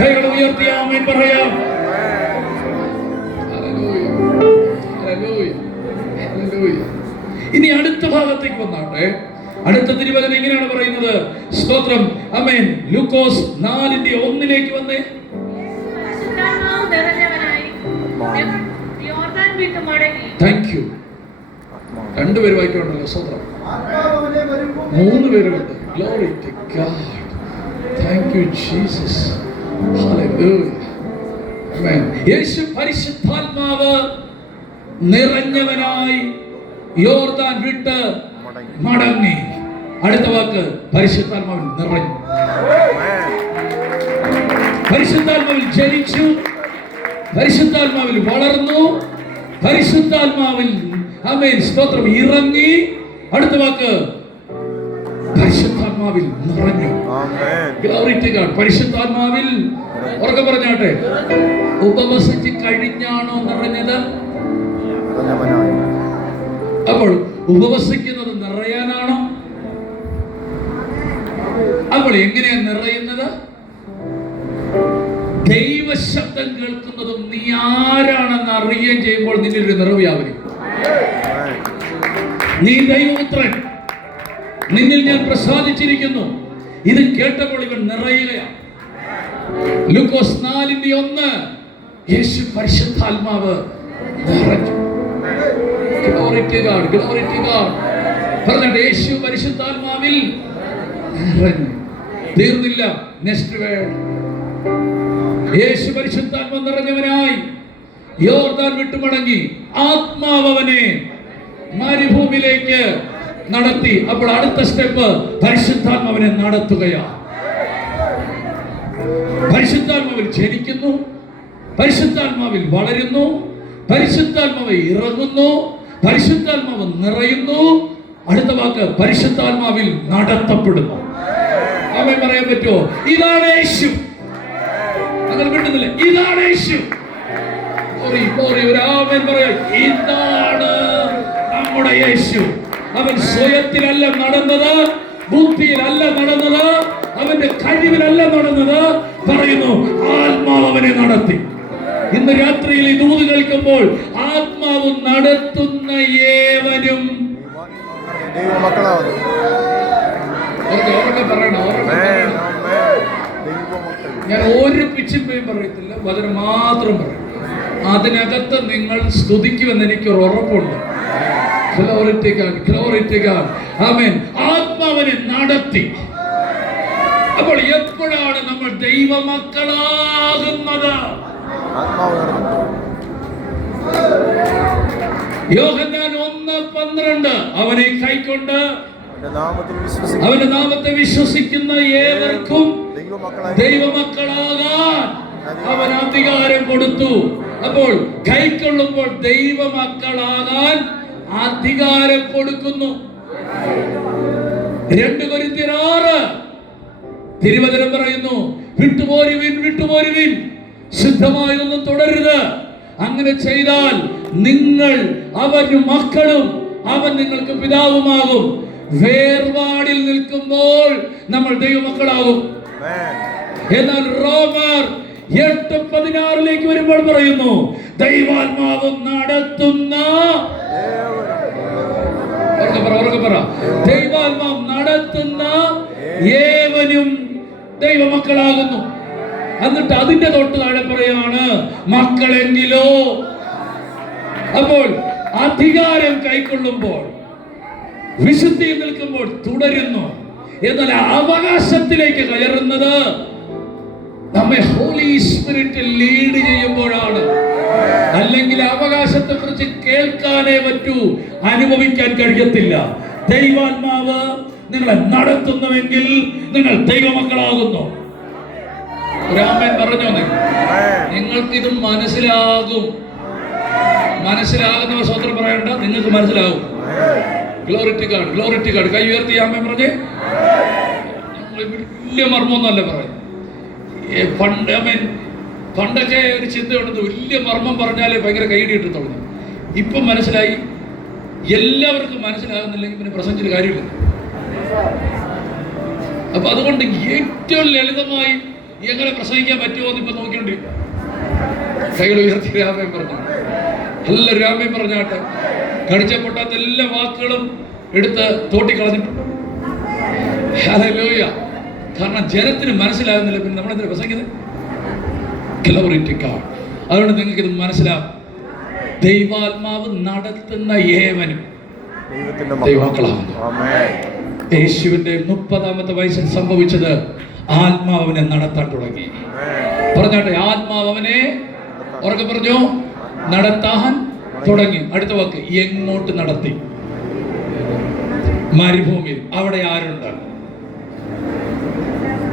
കൈകൾ ഉയർത്തി ആമേൻ പറയാം. ഇനി അടുത്ത ഭാഗത്തേക്ക് വന്നാട്ടെ. അടുത്ത തിരുവചനം എങ്ങനെയാണ് പറയുന്നത്? സ്തോത്രം, ആമേൻ. ലൂക്കോസ് 4:1 വന്നേ. Thank you. രണ്ടുപേര് വായിക്കുന്നുണ്ടല്ലോ. സ്തോത്രം, 3 പേരുണ്ട്. Glory to God. Thank you Jesus. Hallelujah. ആമേൻ. യേശു പരിശുദ്ധാത്മാവ് നിറഞ്ഞവനായി യോർദാൻ വിട്ട് മടങ്ങി. അടുത്ത വാക്ക്, പരിശുദ്ധാത്മാവിൽ നിറഞ്ഞു. പരിശുദ്ധാത്മാവിൽ ജനിച്ചു, പരിശുദ്ധാത്മാവിൽ വളർന്നു, പരിശുദ്ധാത്മാവിൽ ആമേൻ സ്തോത്രം ഇറങ്ങി. അടുത്ത വാക്ക്, പരിശുദ്ധാത്മാവിൽ നിറഞ്ഞു. Glory to God. പരിശുദ്ധാത്മാവിൽ ഉറക്കെ പറഞ്ഞാട്ടെ. ഉപവസിച്ച് കഴിഞ്ഞാണോ നിറഞ്ഞത്? അപ്പോൾ ഉപവസിക്കുന്നത് നിറയാനാണോ? അപ്പോൾ എങ്ങനെയാണ് നിറയുന്നത്? ദൈവശബ്ദം കേൾക്കുന്നതും നീ ആരാണെന്ന് അറിയുകയും ചെയ്യുമ്പോൾ നിന്റെ ഒരു നിറവ് വ്യാപരിക്കും. നീ ദൈവപുത്രൻ, നിന്നിൽ ഞാൻ പ്രസാദിച്ചിരിക്കുന്നു. ഇത് കേട്ടപ്പോൾ ഇവൻ നിറയുകയാണ്. ലൂക്കോസ് 4:1 യേശു പരിശുദ്ധാത്മാവ് നിറഞ്ഞു. Glory to God, glory to God. പറഞ്ഞിട്ട് യേശു പരിശുദ്ധാത്മാവിൽ നിറഞ്ഞു. തീർന്നില്ല. നെക്സ്റ്റ് വേർഡ്, യേശു പരിശുദ്ധാത്മാവ് നിറഞ്ഞവനായി യോർദാൻ വിട്ടുമടങ്ങി. ആത്മാവ് അവനെ മരുഭൂമിയിലേക്ക് നടത്തി. അപ്പോൾ അടുത്ത സ്റ്റെപ്പ്, പരിശുദ്ധാത്മാവിനെ നടത്തുകയാണ്. പരിശുദ്ധാത്മാവിൽ ജനിക്കുന്നു, പരിശുദ്ധാത്മാവിൽ വളരുന്നു, പരിശുദ്ധാത്മാവ് ഇറങ്ങുന്നു, പരിശുദ്ധാത്മാവ് നിറയുന്നു. അടുത്ത വാക്ക്, പരിശുദ്ധാത്മാവിൽ നടത്തപ്പെടുന്നു. അവൻ പറയാൻ പറ്റുമോ? ഇതാണ് യേശു. അങ്ങനെ കിട്ടുന്നില്ല. ഇതാണ് യേശു. ഇതാണ് നമ്മുടെ യേശു. അവൻ സ്വയത്തിലല്ല നടന്നത്, ബുദ്ധിയിലല്ല നടന്നത്, അവന്റെ കഴിവിലല്ല നടന്നത്. പറയുന്നു, ആത്മാവ് അവനെ നടത്തി. ഇന്ന് രാത്രിയിൽ ഈ ദൂത് കേൾക്കുമ്പോൾ ആത്മാവ് നടത്തുന്ന ഏവനും പറയണം. ഞാൻ ഒരു പിച്ചിമ്പയും പറയത്തില്ല, വചനം മാത്രം പറയും. അതിനകത്ത് നിങ്ങൾ സ്തുതിക്കുമെന്ന് എനിക്കൊരു ഉറപ്പുണ്ട്. ആമേൻ. ആത്മാവിനെ നടത്തി. അപ്പോൾ എപ്പോഴാണ് നമ്മൾ ദൈവമക്കളാകുന്നത്? യോഹന്നാൻ 1:12 അവനെ കൈക്കൊണ്ട് അവന്റെ നാമത്തെ വിശ്വസിക്കുന്ന ഏവർക്കും ദൈവമക്കളാകാൻ അവൻ അധികാരം കൊടുത്തു. അപ്പോൾ കൈക്കൊള്ളുമ്പോൾ ദൈവമക്കളാകാൻ അധികാരം കൊടുക്കുന്നു. 2 കൊരിന്ത്യർ 6 തിരുവചനം പറയുന്നു, വിട്ടുപോരുവിൻ, ശുദ്ധമായതൊന്നും തുടരുത്. അങ്ങനെ ചെയ്താൽ നിങ്ങൾ അവന് മക്കളും അവൻ നിങ്ങൾക്ക് പിതാവുമാകും. വേർപാടിൽ നിൽക്കുമ്പോൾ നമ്മൾ ദൈവമക്കളാകും. എന്നാൽ റോമർ 8:16 വരുമ്പോൾ പറയുന്നു, ദൈവാത്മാവ് നടത്തുന്ന ദൈവാത്മാവ് നടത്തുന്ന ഏവനും ദൈവമക്കളാകുന്നു. എന്നിട്ട് അതിന്റെ തൊട്ട് താഴെ പറയാണ് മക്കളെങ്കിലോ. അപ്പോൾ അധികാരം കൈക്കൊള്ളുമ്പോൾ, വിശുദ്ധിയിൽ നിൽക്കുമ്പോൾ തുടരുന്നു. എന്നാൽ അവകാശത്തിലേക്ക് കയറുന്നത് നമ്മെ ഹോളി സ്പിരിറ്റ് ലീഡ് ചെയ്യുമ്പോഴാണ്. അല്ലെങ്കിൽ അവകാശത്തെ കുറിച്ച് കേൾക്കാനേ പറ്റൂ, അനുഭവിക്കാൻ കഴിയത്തില്ല. ദൈവാത്മാവ് നിങ്ങളെ നടത്തുന്നുവെങ്കിൽ നിങ്ങൾ ദൈവമക്കളാകുന്നു. രാമൻ പറഞ്ഞു, നിങ്ങൾക്കിത് മനസ്സിലാകും. മനസ്സിലാകുന്നവർ സ്വന്തം പറയണ്ട, നിങ്ങൾക്ക് മനസ്സിലാകും. Glory to God. കൈ ഉയർത്തി ആമേൻ പറഞ്ഞേ. വലിയ മർമ്മമൊന്നുമല്ല പറയുന്നത്. പണ്ടൊക്കെ ഒരു ചിന്തയുണ്ട്, വലിയ മർമ്മം പറഞ്ഞാലേ ഭയങ്കര കൈയടി ഇട്ടത്തുള്ളൂ. ഇപ്പം മനസ്സിലായി, എല്ലാവർക്കും മനസ്സിലാകുന്നില്ലെങ്കിൽ പിന്നെ പ്രസംഗിച്ചിട്ട് കാര്യമില്ല. അപ്പൊ അതുകൊണ്ട് ഏറ്റവും ലളിതമായി എങ്ങനെ പ്രസംഗിക്കാൻ പറ്റുമോ എന്ന് ഇപ്പൊ നോക്കിക്കൊണ്ടിരിക്കും. കൈകൾ ഉയർത്തി രാമൻ പറഞ്ഞു. എല്ലാവരും രാമൻ പറഞ്ഞാട്ടെ. കടിച്ച പൊട്ടാത്ത എല്ലാ വാക്കുകളും എടുത്ത് തോട്ടിക്കളഞ്ഞിട്ടുണ്ട്. ഹല്ലേലൂയ. കാരണം ജനത്തിന് മനസ്സിലാകുന്നില്ല, പിന്നെ നമ്മളെന്തിനാ പ്രസംഗിക്കുന്നത്? Glory to God. അതുകൊണ്ട് നിങ്ങൾക്ക് ഇത് മനസ്സിലാവും. ദൈവാത്മാവ് നടത്തുന്ന ഏവനും ദൈവമക്കളാകുന്നു. യേശുവിന്റെ 30ാമത്തെ വയസ്സിൽ സംഭവിച്ചത് ആത്മാവിനെ നടത്താൻ തുടങ്ങി. പറഞ്ഞാട്ടെ, ആത്മാവ് അവനെ ഉറക്കെ പറഞ്ഞു നടത്താൻ തുടങ്ങി. അടുത്ത വാക്ക്, എങ്ങോട്ട് നടത്തി? മരുഭൂമിയിൽ. അവിടെ ആരുണ്ട്?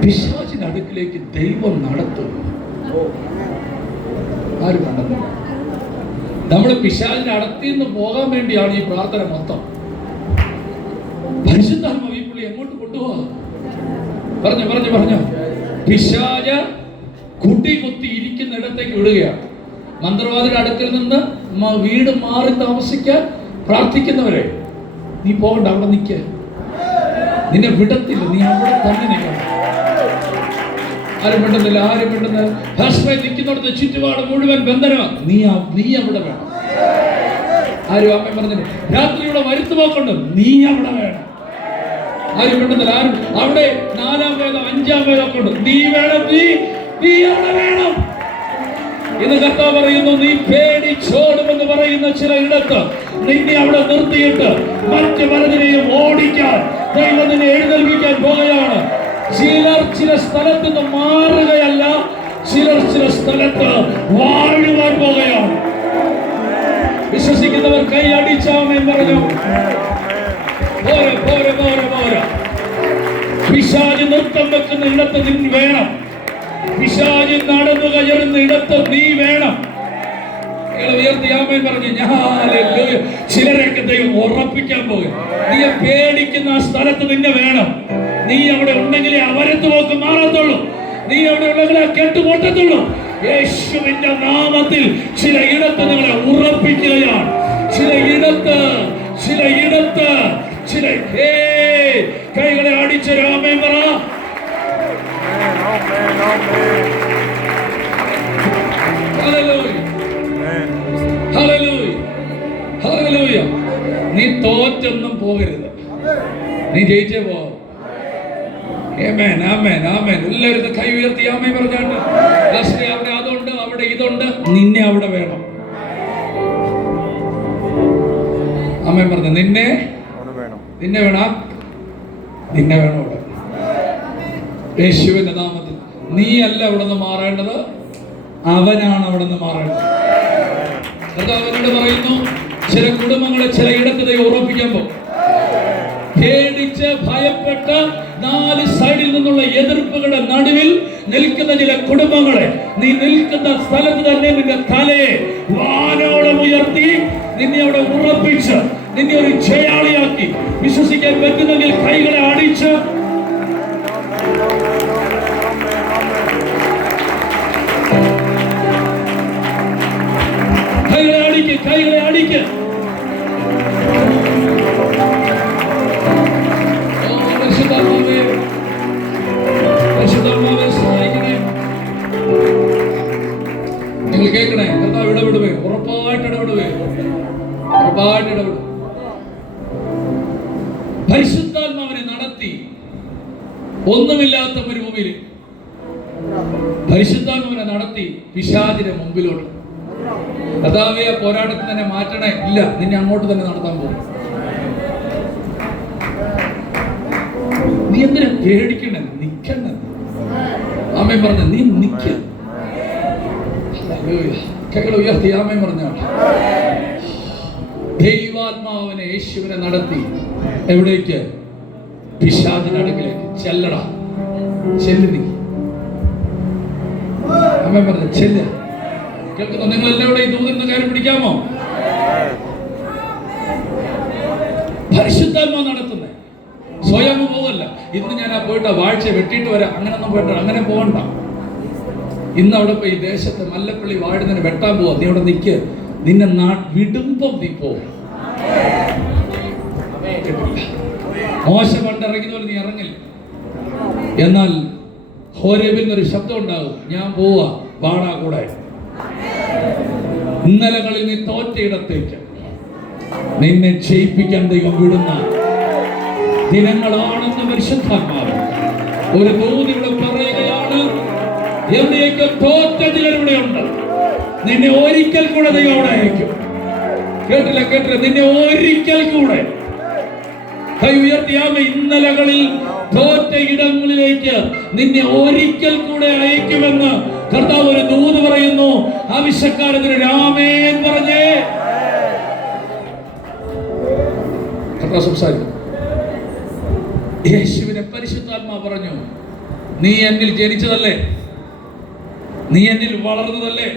പിശാചിന്റെ അടുക്കിലേക്ക് ദൈവം നടത്തും. ആരും കണ്ടെത്തും. നമ്മൾ പിശാചിന്റെ അടുത്തിൽ നിന്ന് പോകാൻ വേണ്ടിയാണ് ഈ പ്രാർത്ഥന മൊത്തം. പരിശുദ്ധാത്മാവ് ഈ പുള്ളി എങ്ങോട്ട് കൊണ്ടുപോവാ? പറഞ്ഞു പിശാച കുട്ടി കുത്തി ഇരിക്കുന്ന ഇടത്തേക്ക് വിടുകയാണ്. മന്ത്രവാദിയുടെ അടുക്കൽ നിന്ന് വീട് മാറി താമസിക്കാൻ പ്രാർത്ഥിക്കുന്നവരെ, നീ പോകണ്ട, അവിടെ നിൽക്ക, നിന്നെ വിടത്തില്ല, നീ അവിടെ തന്നെ നിൽക്കണം. ആരും പെട്ടെന്നില്ല. നിൽക്കുന്നിടത്ത് ചുറ്റുപാട് മുഴുവൻ ബന്ധനമാണ്. നീ അവിടെ വേണം. ആരും അമ്മ പറഞ്ഞില്ല. രാത്രിയുടെ വരുത്തു പോക്കുണ്ട്, നീ അവിടെ വേണം. ആരും പെട്ടെന്നില്ല. ആരും അവിടെ 4-ാം വേദം 5-ാം വേദമൊക്കെ ഉണ്ട്, നീ വേണം, നീ അവിടെ വേണം. ഇന്ന് കർത്താവ് പറയുന്നു, നീ പേടിച്ചോടുമെന്ന് പറയുന്ന ചില ഇടത്ത് നിന്നെ അവിടെ നിർത്തിയിട്ട് മറ്റു പലതിനെയും ഓടിക്കാൻ ദൈവം നിന്നെ എഴുന്നേൽപ്പിക്കാൻ പോകുകയാണ്. ചിലർ ചില സ്ഥലത്ത് നിന്ന് മാറുകയല്ല, ചിലർ ചില സ്ഥലത്ത് വാഴുവാൻ പോകുകയാണ്. വിശ്വസിക്കുന്നവർ കൈ അടിച്ചാമേൻ പറഞ്ഞു. പോരാ. പിശാച് നൃത്തം വെക്കുന്ന ഇടത്ത് നീ വേണം. പിശാച് നടന്നു കയറുന്ന ഇടത്ത് നീ വേണം. ഉയർത്തി ആമേൻ പറഞ്ഞു. ചിലരൊക്കെ ദൈവം ഉറപ്പിക്കാൻ പോകും. നീ പേടിക്കുന്ന ആ സ്ഥലത്ത് നിന്നെ വേണം. നീ അവിടെ ഉണ്ടെങ്കിലേ അവരത്ത് പോക്ക് മാറത്തുള്ളൂ. നീ അവിടെ ഉണ്ടെങ്കിലേ കെട്ടുപൊട്ടത്തുള്ളൂ. യേശുവിന്റെ നാമത്തിൽ ചില ഇടത്ത് നിങ്ങളെ ഉറപ്പിക്കുകയാണ്. ചില ഇടത്ത് കൈകളെ അടിച്ച രാമേൻ പറ. ഹല്ലേലൂയ. നീ തോറ്റൊന്നും പോകരുത്, നീ ജയിച്ചേ പോ. ആമേൻ, ആമേൻ, ആമേൻ. എല്ലാവരും കൈ ഉയർത്തി ആമേൻ പറഞ്ഞാട്ട്. അവിടെ അതുണ്ട്, അവിടെ ഇതുണ്ട്, നിന്നെ അവിടെ വേണം. ആമേൻ പറഞ്ഞു. നിന്നെ വേണം, നിന്നെ വേണം അവിടെ. യേശുവിന്റെ നാമത്തിൽ. നീ അല്ല അവിടെ നിന്ന് മാറേണ്ടത്, അവനാണ് അവിടെ നിന്ന് മാറേണ്ടത്. അവനോട് പറയുന്നു, ചില കുടുംബങ്ങളെ ചില ഇടത്ത് ദൈവം ഉറപ്പിക്കാൻ പോകും. പേടിച്ച് ഭയപ്പെട്ട് 4 സൈഡിൽ നിന്നുള്ള എതിർപ്പുകളുടെ നടുവിൽ നിൽക്കുന്ന ചില കുടുംബങ്ങളെ നീ നിൽക്കുന്ന സ്ഥലത്ത് തന്നെ നിന്റെ തലയെ വാനോളം ഉയർത്തി നിന്നെ അവിടെ ഉറപ്പിച്ച് നിന്നെ ഒരു ജയാളിയാക്കി വിശ്വസിക്കാൻ പറ്റുന്നെങ്കിൽ കൈകളെ അടിച്ച് കൈകളെ അടിക്ക്. നിങ്ങൾ കേൾക്കണേ, കർത്താവ് ഇടപെടുവേ, ഉറപ്പായിട്ട് ഇടപെടുവേ, ഉറപ്പായിട്ട് ഇടപെടും. പരിശുദ്ധാത്മാവിനെ നടത്തി ഒന്നുമില്ലാത്ത മരുഭൂമിയിൽ പരിശുദ്ധാത്മാവിനെ നടത്തി പിശാചിന്റെ മുമ്പിലോട്ട്. കർത്താവേ, പോരാട്ടത്തിൽ തന്നെ മാറ്റണേ. ഇല്ല, നിന്നെ അങ്ങോട്ട് തന്നെ നടത്താൻ പോകും. നീ എന്തിനാ പേടിക്കണേ? നിക്കണ. ആമേൻ പറഞ്ഞ നീ നിക്ക. കൈകൾ ഉയർത്തി ആമേൻ പറഞ്ഞ. ദൈവാത്മാവിനെ യേശുവിനെ നടത്തി എവിടേക്ക്? പിശാചിന്റെ അടുക്കിലേക്ക്. ചെല്ലടാ, ചെല്ലു. നീ ആമേൻ പറഞ്ഞ ചെല്ല. കേൾക്കുന്നു? നിങ്ങൾ എല്ലാവരും ഈ ദൂതന്റെ കാര്യം പിടിക്കാമോ? പരിശുദ്ധാത്മാവ് നടത്തുന്നേ, സ്വയം പോവല്ല. ഇന്ന് ഞാൻ പോയിട്ട് വാഴ്ച വെട്ടിയിട്ട് വരാം, അങ്ങനെയൊന്നും പോയിട്ട് അങ്ങനെ പോകണ്ട. ഇന്ന് അവിടെ പോയി ദേശത്ത് മല്ലപ്പള്ളി വാഴുന്നതിന് വെട്ടാൻ പോവാ. നീ അവിടെ നിൽക്ക്. നിന്നെ വിടുമ്പം നീ പോവും. മോശ പണ്ട് ഇറങ്ങുന്ന പോലെ നീ ഇറങ്ങില്ല. എന്നാൽ ഹോരേബിൽ നിന്നൊരു ശബ്ദം ഉണ്ടാകും, ഞാൻ പോവാ, വാടാ കൂടെ. ഇന്നലകളിൽ നീ തോറ്റയിടത്തേക്ക് നിന്നെ ജയിപ്പിക്കാൻ ദൈവം വിടുന്ന ദിനങ്ങളാണെന്ന് പരിശുദ്ധാത്മാവ് ഒരു ദൂതിവിടെ പറയുകയാണ്. എവിടെയൊക്കെ തോറ്റ ചിലരിവിടെയുണ്ട്, നിന്നെ ഒരിക്കൽ കൂടെ ദൈവം അവിടെ അയക്കും. കേട്ടില്ല? നിന്നെ ഒരിക്കൽ കൂടെ കൈ ഉയർത്തിയാമ. ഇന്നലകളിൽ തോറ്റ ഇടങ്ങളിലേക്ക് നിന്നെ ഒരിക്കൽ കൂടെ അയക്കുമെന്ന് കർത്താവ് ഒരു ദൂത് പറയുന്നു. ആവശ്യക്കാരത്തിന് രാമേൻ പറഞ്ഞേ. കർത്താവ് സംസാരിക്കും. യേശുവിനെ പരിശുദ്ധാത്മാ പറഞ്ഞു, നീ എന്നിൽ ജനിച്ചതല്ലേ, നീ എന്നിൽ വളർന്നതല്ലേ,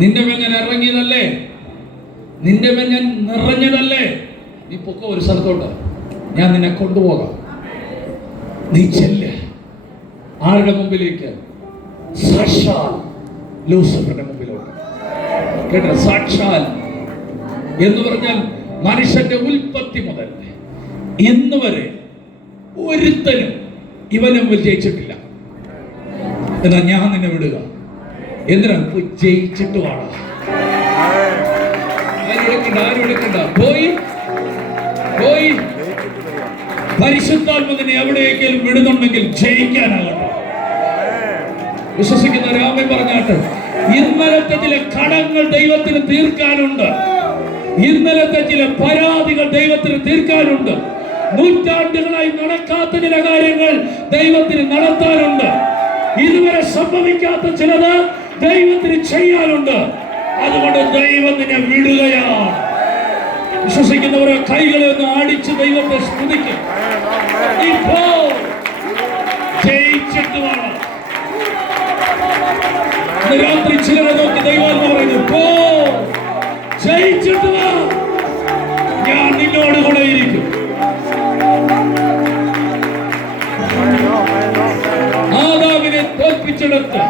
നിന്റെ മേൽ ഞാൻ ഇറങ്ങിയതല്ലേ, നിന്റെ മേൽ ഞാൻ നിറഞ്ഞതല്ലേ. നീ പൊക്കോ ഒരു സ്ഥലത്തോട്ട്, ഞാൻ നിന്നെ കൊണ്ടുപോകാം. നീ ചെല്ല്. ആരുടെ മുമ്പിലേക്ക്? സാക്ഷാൽ ലൂസിഫറിന്റെ മുമ്പിലോട്ട്. കേട്ടോ? സാക്ഷാൽ എന്ന് പറഞ്ഞാൽ മനുഷ്യന്റെ ഉൽപ്പത്തി മുതൽ ഇന്ന് വരെ ഒരുത്തനും ഇവനെ മുമ്പിൽ ജയിച്ചിട്ടില്ല. എന്നാ ഞാൻ നിന്നെ വിടുക. എന്തിനാ? ജയിച്ചിട്ട് വേണം. ആരും എടുക്കണ്ട. പോയി പരിശുദ്ധാത്മാവിനെ എവിടെയെങ്കിലും വിടുന്നുണ്ടെങ്കിൽ ജയിക്കാനാകണം. വിശ്വസിക്കുന്ന രാമൻ പറഞ്ഞാട്ട്, ഇന്നലത്തെ ചില കടങ്ങൾ ദൈവത്തിന് തീർക്കാനുണ്ട്. ഇന്നലത്തെ ചില പരാതികൾ ദൈവത്തിന് തീർക്കാനുണ്ട്. നൂറ്റാണ്ടുകളായി നടക്കാത്ത ചില കാര്യങ്ങൾ ദൈവത്തിന് നടത്താനുണ്ട്. ഇതുവരെ സംഭവിക്കാത്ത ചിലത് ദൈവത്തിന് ചെയ്യാനുണ്ട്. അതുകൊണ്ട് ദൈവം നിന്നെ വിടുകയാണ്. വിശ്വസിക്കുന്നവരെ കൈകളെ ഒന്ന് ആടിച്ച് ദൈവത്തെ സ്തുതിക്കും. ഇപ്പോ ജയിച്ചിട്ട് വേണം. രാത്രി ചിലരെ നോക്കി ദൈവം പറയുന്നു, പോ, ജയിച്ചിട്ട് വാ, ഞാൻ നിന്നോട് കൂടെ ഇരിക്കും. ആദാമിനെ തോൽപ്പിച്ചെടുത്ത്